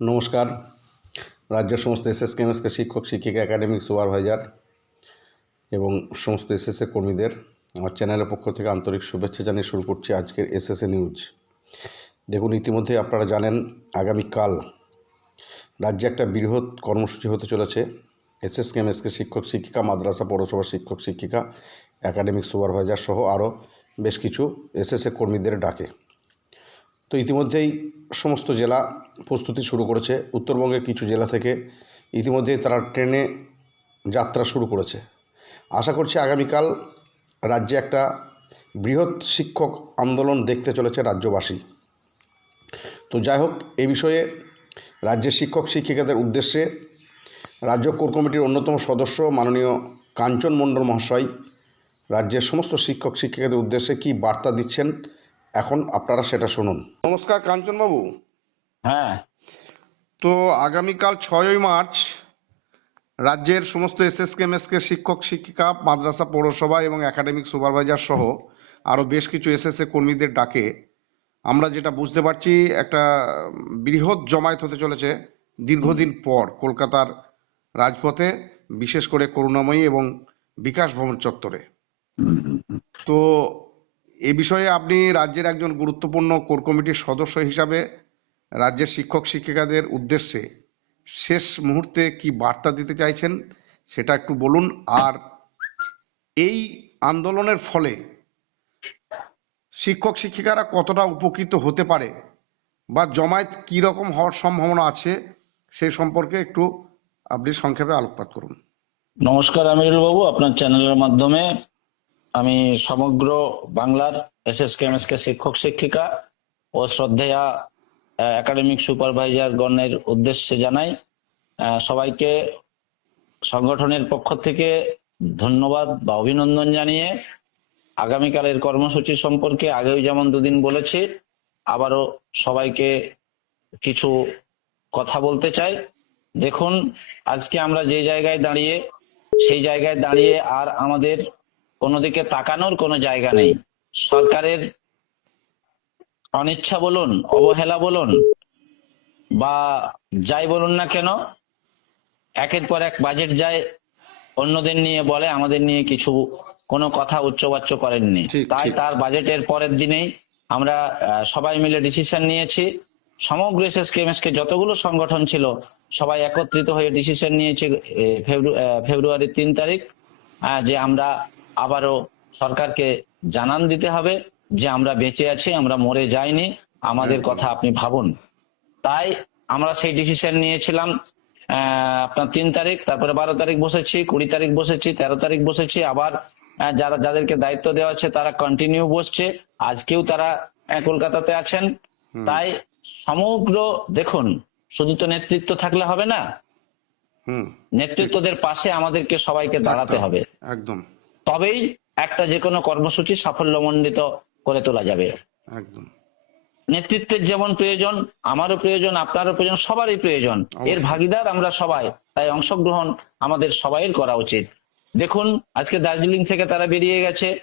নমস্কার। রাজ্যের সমস্ত এসএস কেমএসকে শিক্ষক, শিক্ষিকা একাডেমিক সুপারভাইজার এবং সমস্ত এসএসএ কর্মীদের আমার চ্যানেলের পক্ষ থেকে আন্তরিক শুভেচ্ছা জানিয়ে শুরু করছি আজকের এসএসএ নিউজ দেখুন ইতিমধ্যে আপনারা জানেন, আগামীকাল রাজ্যে একটা বৃহৎ কর্মসূচি হতে চলেছে। এসএস কেমএসকে শিক্ষক, শিক্ষিকা, মাদ্রাসা পৌরসভা শিক্ষক, শিক্ষিকা একাডেমিক সুপারভাইজার সহ আরও বেশ কিছু এসএসএ কর্মীদের ডাকে। তো ইতিমধ্যেই সমস্ত জেলা প্রস্তুতি শুরু করেছে। উত্তরবঙ্গের কিছু জেলা থেকে ইতিমধ্যেই তারা ট্রেনে যাত্রা শুরু করেছে। আশা করছি আগামীকাল রাজ্যে একটা বৃহৎ শিক্ষক আন্দোলন দেখতে চলেছে রাজ্যবাসী। তো যাই হোক, এ বিষয়ে রাজ্যের শিক্ষক শিক্ষিকাদের উদ্দেশ্যে রাজ্য কোর কমিটির অন্যতম সদস্য মাননীয় কাঞ্চন মণ্ডল মহাশয় রাজ্যের সমস্ত শিক্ষক শিক্ষিকাদের উদ্দেশ্যে কি বার্তা দিচ্ছেন এখন আপনারা সেটা শুনুন। নমস্কার কাঞ্চনবাবু। হ্যাঁ। তো আগামীকাল ছয়ই মার্চ রাজ্যের সমস্ত এসএসকে এমএসকে শিক্ষক শিক্ষিকা মাদ্রাসা পৌরসভা এবং একাডেমিক সুপারভাইজার সহ আরও বেশ কিছু এসএসএ কর্মীদের ডাকে আমরা যেটা বুঝতে পারছি একটা বৃহৎ জমায়েত হতে চলেছে দীর্ঘদিন পর কলকাতার রাজপথে বিশেষ করে করুণাময়ী এবং বিকাশ ভবন চত্বরে। তো এ বিষয়ে আপনি রাজ্যের একজন গুরুত্বপূর্ণ কোর কমিটির সদস্য হিসাবে রাজ্যের শিক্ষক শিক্ষিকাদের উদ্দেশ্যে শেষ মুহূর্তে কি বার্তা দিতে চাইছেন সেটা একটু বলুন। আর এই আন্দোলনের ফলে শিক্ষক শিক্ষিকারা কতটা উপকৃত হতে পারে বা জমায়েত কি রকম হওয়ার সম্ভাবনা আছে সেই সম্পর্কে একটু আপনি সংক্ষেপে আলোকপাত করুন। নমস্কার আমিরুল বাবু আপনার চ্যানেলের মাধ্যমে আমি সমগ্র বাংলার এস এস কে শিক্ষক, শিক্ষিকা ও শ্রদ্ধেয়া একাডেমিক সুপারভাইজার গণের উদ্দেশ্যে জানাই সবাইকে সংগঠনের পক্ষ থেকে ধন্যবাদ বা অভিনন্দন জানিয়ে আগামীকালের কর্মসূচি সম্পর্কে আগেও যেমন দুদিন বলেছি, আবারও সবাইকে কিছু কথা বলতে চাই। দেখুন, আজকে আমরা যে জায়গায় দাঁড়িয়ে, সেই জায়গায় দাঁড়িয়ে আর আমাদের কোনো দিকে তাকানোর কোনো জায়গা নেই। সরকারের অনিচ্ছা বলুন অবহেলা বলুন বা যাই বলুন না কেন একের পর এক বাজেট যায় অন্যদের নিয়ে বলে আমাদের নিয়ে কিছু কোনো কথা উচ্চবাচ্য করেননি। তাই তার বাজেটের পরের দিনেই আমরা সবাই মিলে ডিসিশন নিয়েছি। সমগ্র এসএসকেএমএসকে যতগুলো সংগঠন ছিল সবাই একত্রিত হয়ে ডিসিশন নিয়েছে ফেব্রুয়ারির তিন তারিখ যে আমরা আবারও সরকারকে জানান দিতে হবে যে আমরা বেঁচে আছি আমরা মরে যাইনি আমাদের কথা আপনি ভাবুন। তাই আমরা সেই ডিসিশন নিয়েছিলাম আপনার তিন তারিখ তারপরে বারো তারিখ বসেছি কুড়ি তারিখ বসেছি তেরো তারিখ বসেছি আবার যারা যাদেরকে দায়িত্ব দেওয়া আছে তারা কন্টিনিউ বসছে আজকেও তারা কলকাতাতে আছেন। তাই সমগ্র দেখুন শুধু তো নেতৃত্ব থাকলে হবে না। হুম। নেতৃত্বদের পাশে আমাদেরকে সবাইকে দাঁড়াতে হবে। একদম। তবেই একটা যে কোনো কর্মসূচি সাফল্যমণ্ডিত করে তোলা যাবে। একদম। নেতৃত্বের যেমন প্রয়োজন আমারও প্রয়োজন আপনারও প্রয়োজন সবারই প্রয়োজন। এর। ভাগিদার আমরা সবাই তাই অংশগ্রহণ আমাদের সবাইয়ের করা উচিত। দেখুন আজকে দার্জিলিং থেকে তারা বেরিয়ে গেছে।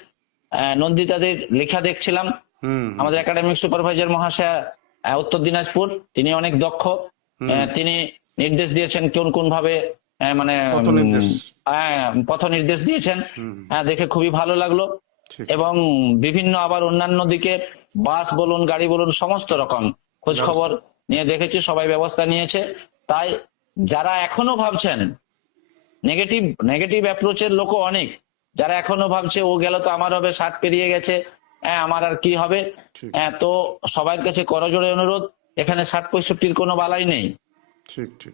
নন্দিতাদের লেখা দেখছিলাম। আমাদের একাডেমিক সুপারভাইজার মহাশয়া উত্তর দিনাজপুর তিনি অনেক দক্ষ। আহ, তিনি নির্দেশ দিয়েছেন কোন কোন ভাবে মানে পথ নির্দেশ। হ্যাঁ, দিয়েছেন। হ্যাঁ, দেখে খুবই ভালো লাগল। এবং বিভিন্ন আবার অন্যান্য দিকে বাস বলুন গাড়ি বলুন সমস্ত রকম খোঁজ খবর নিয়ে দেখেছি সবাই ব্যবস্থা নিয়েছে। তাই যারা এখনও ভাবছেন নেগেটিভ নেগেটিভ অ্যাপ্রোচের লোকও অনেক। যারা এখনও ভাবছে ও গেল তো আমার হবে ষাট পেরিয়ে গেছে হ্যাঁ আমার আর কি হবে? হ্যাঁ তো সবার কাছে করজোড়ে অনুরোধ এখানে ষাট পঁয়ষট্টির কোনো বালাই নেই।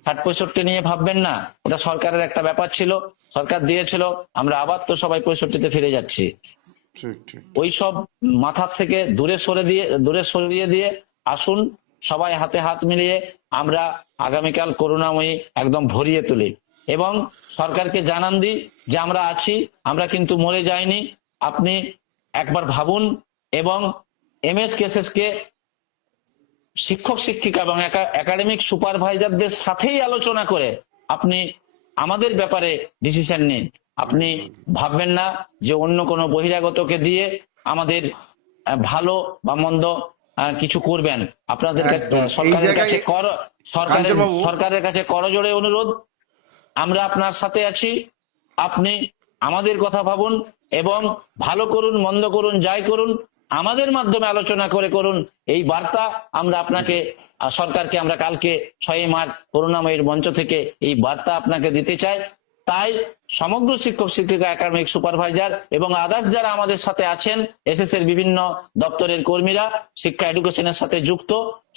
ষাট পঁয়ষট্টি নিয়ে ভাববেন না। ওটা সরকারের একটা ব্যাপার ছিল। সরকার দিয়েছিল আমরা আবার তো সবাই পঁয়ষট্টিতে ফিরে যাচ্ছি। ওই সব মাথার থেকে দূরে সরে দিয়ে দূরে সরিয়ে দিয়ে আসুন সবাই হাতে হাত মিলিয়ে আমরা আগামীকাল করুণাময়ী একদম ভরিয়ে তুলি। এবং সরকারকে জানান দিই যে আমরা আছি আমরা কিন্তু মরে যাইনি। আপনি একবার ভাবুন এবং এম এস কেসেসকে শিক্ষক শিক্ষিকা এবং একাডেমিক সুপারভাইজারদের সাথেই আলোচনা করে আপনি আমাদের ব্যাপারে ডিসিশন নিন। আপনি ভাববেন না যে অন্য কোনো বহিরাগতকে দিয়ে আমাদের ভালো বা মন্দ কিছু করবেন। আপনাদের সরকারের কাছে কর সরকারের সরকারের কাছে করজোড়ে অনুরোধ আমরা আপনার সাথে আছি। আপনি আমাদের কথা ভাবুন এবং ভালো করুন মন্দ করুন যাই করুন আমাদের মাধ্যমে আলোচনা করে করুন। এই বার্তা আমরা আপনাকে সরকারকে আমরা কালকে ছয় মার্চ করুণাময়ীর মঞ্চ থেকে এই বার্তা আপনাকে দিতে চাই। তাই সমগ্র শিক্ষক, শিক্ষিকা একাডেমিক সুপারভাইজার এবং আদার্স যারা আমাদের সাথে আছেন এসএস এর বিভিন্ন দপ্তরের কর্মীরা, শিক্ষা এডুকেশনের সাথে যুক্ত,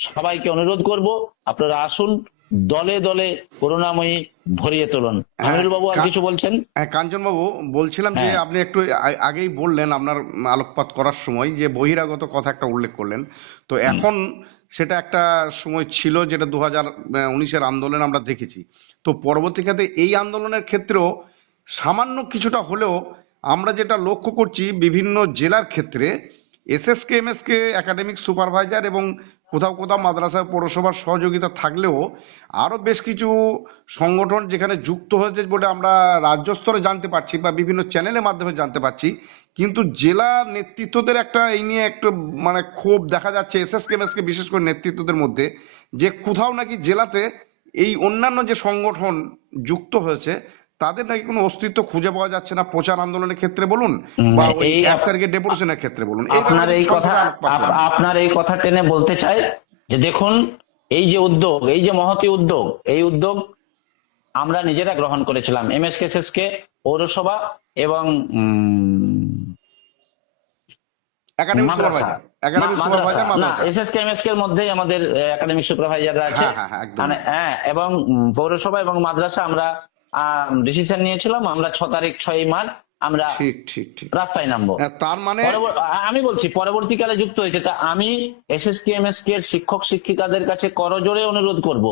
সবাইকে অনুরোধ করব, আপনারা আসুন দলে দলে করুণাময়ী ভরিয়ে তুলুন। আমিরুল বাবু আর কিছু বলছেন? হ্যাঁ কাঞ্চনবাবু বলছিলাম যে হ্যাঁ। আপনি একটু আগেই বললেন আপনার আলোকপাত করার সময় যে বহিরাগত কথা একটা উল্লেখ করলেন। তো এখন সেটা একটা সময় ছিল যেটা দু হাজার উনিশের আন্দোলন আমরা দেখেছি। তো পরবর্তীকালে এই আন্দোলনের ক্ষেত্রেও সামান্য কিছুটা হলেও আমরা যেটা লক্ষ্য করছি বিভিন্ন জেলার ক্ষেত্রে এসএসকে এমএসকে একাডেমিক সুপারভাইজার এবং কোথাও কোথাও মাদ্রাসা পৌরসভার সহযোগিতা থাকলেও আরও বেশ কিছু সংগঠন যেখানে যুক্ত হয়েছে বলে আমরা রাজ্য স্তরে জানতে পারছি বা বিভিন্ন চ্যানেলের মাধ্যমে জানতে পারছি। কিন্তু জেলা নেতৃত্বদের একটা এই নিয়ে একটা মানে ক্ষোভ দেখা যাচ্ছে এসএসকে এমএসকে বিশেষ করে নেতৃত্বদের মধ্যে যে কোথাও নাকি জেলাতে এই অন্যান্য যে সংগঠন যুক্ত হয়েছে তাদের নাকি কোনো অস্তিত্ব খুঁজে পাওয়া যাচ্ছে না প্রচার আন্দোলনের ক্ষেত্রে বলুন? বা ওই এক তারিখের ডেপুটেশনের ক্ষেত্রে বলুন। আপনার এই কথা। আপনার এই কথা টেনে বলতে চাই যে দেখুন এই যে উদ্যোগ এই যে মহতি উদ্যোগ এই উদ্যোগ আমরা নিজেরা গ্রহণ করেছিলাম। এমএসকেএসএস কে পৌরসভা এবং একাডেমিক। সুপারভাইজার একাডেমিক সুপারভাইজার না এসএসকে এমএসকে এর মধ্যেই আমাদের একাডেমিক সুপারভাইজাররা আছে। হ্যাঁ, হ্যাঁ, হ্যাঁ। মানে, হ্যাঁ এবং পৌরসভা এবং মাদ্রাসা আমরা ডিসিশন নিয়েছিলাম আমরা ছ তারিখ ছয় মার্চ আমরা ঠিক ঠিক ঠিক। রাস্তায় নামবো। হ্যাঁ, তার মানে আমি বলছি পরবর্তীকালে যুক্ত হয়েছে তা আমি এসএসকে এমএসকে এর শিক্ষক শিক্ষিকাদের কাছে করজোড়ে অনুরোধ করব।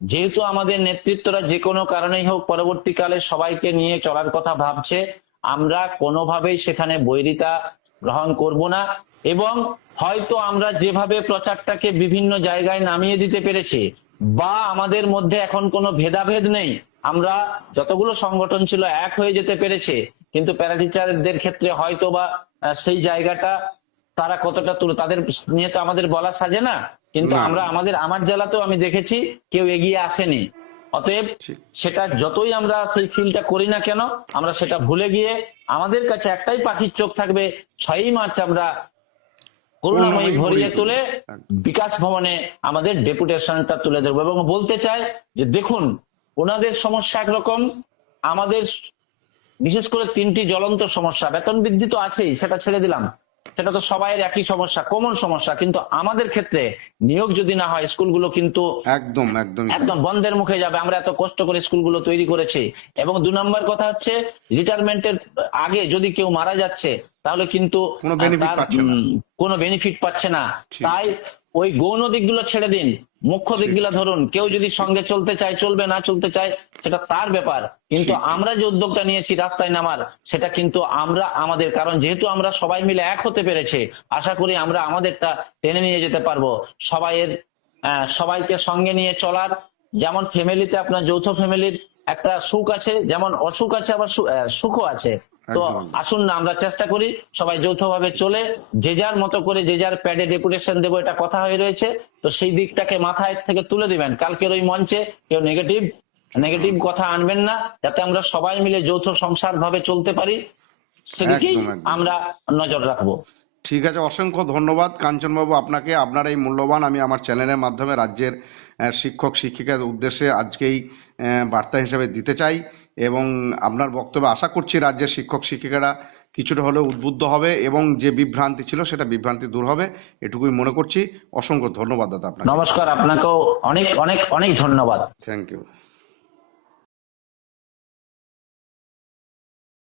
যেহেতু আমাদের নেতৃত্বরা যে কোনো কারণেই হোক পরবর্তীকালে সবাইকে নিয়ে চলার কথা ভাবছে আমরা কোনোভাবেই সেখানে বৈরিতা গ্রহণ করব না এবং হয়তো আমরা যেভাবে প্রচারটাকে বিভিন্ন জায়গায় নামিয়ে দিতে পেরেছি বা আমাদের মধ্যে এখন কোনো ভেদাভেদ নেই। আমরা যতগুলো সংগঠন ছিল এক হয়ে যেতে পেরেছে কিন্তু প্যারাটিচারদের ক্ষেত্রে হয়তো বা সেই জায়গাটা তারা কতটা তুলে তাদের নিয়ে তো আমাদের বলা সাজে না। কিন্তু আমরা আমাদের আমার জেলাতেও আমি দেখেছি কেউ এগিয়ে আসেনি। অতএব সেটা যতই আমরা সেই ফিলটা করি না কেন আমরা সেটা ভুলে গিয়ে আমাদের কাছে একটাই পাখির চোখ থাকবে ছয়ই মার্চ আমরা করুণাময়ী ভরিয়ে তুলে। বিকাশ ভবনে আমাদের ডেপুটেশনটা তুলে দেবো এবং বলতে চাই যে দেখুন ওনাদের সমস্যা একরকম। আমাদের বিশেষ করে তিনটি জ্বলন্ত সমস্যা বেতন বৃদ্ধি তো আছেই সেটা ছেড়ে দিলাম। সেটা তো সবাই একই সমস্যা কমন সমস্যা। কিন্তু আমাদের ক্ষেত্রে নিয়োগ যদি না হয় স্কুলগুলো কিন্তু একদম একদম একদম বন্ধের মুখে যাবে। আমরা এত কষ্ট করে স্কুলগুলো তৈরি করেছি। এবং দু নম্বর কথা হচ্ছে রিটায়ারমেন্টের আগে যদি কেউ মারা যাচ্ছে তাহলে কিন্তু কোনো বেনিফিট পাচ্ছে না। তাই ওই গৌণ দিকগুলো ছেড়ে দিন। মুখ্য দিকগুলো ধরুন কেউ যদি সঙ্গে চলতে চায় চলবে না চলতে চায় সেটা তার ব্যাপার। কিন্তু আমরা যে উদ্যোগটা নিয়েছি রাস্তায় নামার সেটা কিন্তু আমরা আমাদের কারণ যেহেতু আমরা সবাই মিলে এক হতে পেরেছি আশা করি আমরা আমাদেরটা টেনে নিয়ে যেতে পারব। সবাইয়ের সবাইকে সঙ্গে নিয়ে চলার যেমন ফ্যামিলিতে আপনার যৌথ ফ্যামিলির একটা সুখ আছে যেমন অসুখ আছে আবার সুখও আছে। তো আসুন না আমরা চেষ্টা করি সবাই যৌথভাবে চলে। যে যার মতো করে যে যার প্যাডে ডেপুটেশন দেবো এটা কথা হয়ে রয়েছে। তো সেই দিকটাকে মাথায় থেকে তুলে দিবেন। কালকের ওই মঞ্চে কেউ নেগেটিভ নেগেটিভ কথা আনবেন না যাতে আমরা সবাই মিলে যৌথ সংসার ভাবে চলতে পারি। সেদিকেই। আমরা নজর রাখব। ঠিক আছে অসংখ্য ধন্যবাদ। কাঞ্চনবাবু আপনাকে আপনার এই মূল্যবান আমি আমার চ্যানেলের মাধ্যমে রাজ্যের শিক্ষক শিক্ষিকার উদ্দেশ্যে আজকেই বার্তা হিসেবে দিতে চাই। এবং আপনার বক্তব্যে আশা করছি রাজ্যের শিক্ষক শিক্ষিকারা কিছুটা হলেও উদ্বুদ্ধ হবে এবং যে বিভ্রান্তি ছিল সেটা বিভ্রান্তি দূর হবে এটুকুই মনে করছি। অসংখ্য ধন্যবাদ দাদা আপনাকে। নমস্কার আপনাকেও অনেক অনেক অনেক ধন্যবাদ। Thank you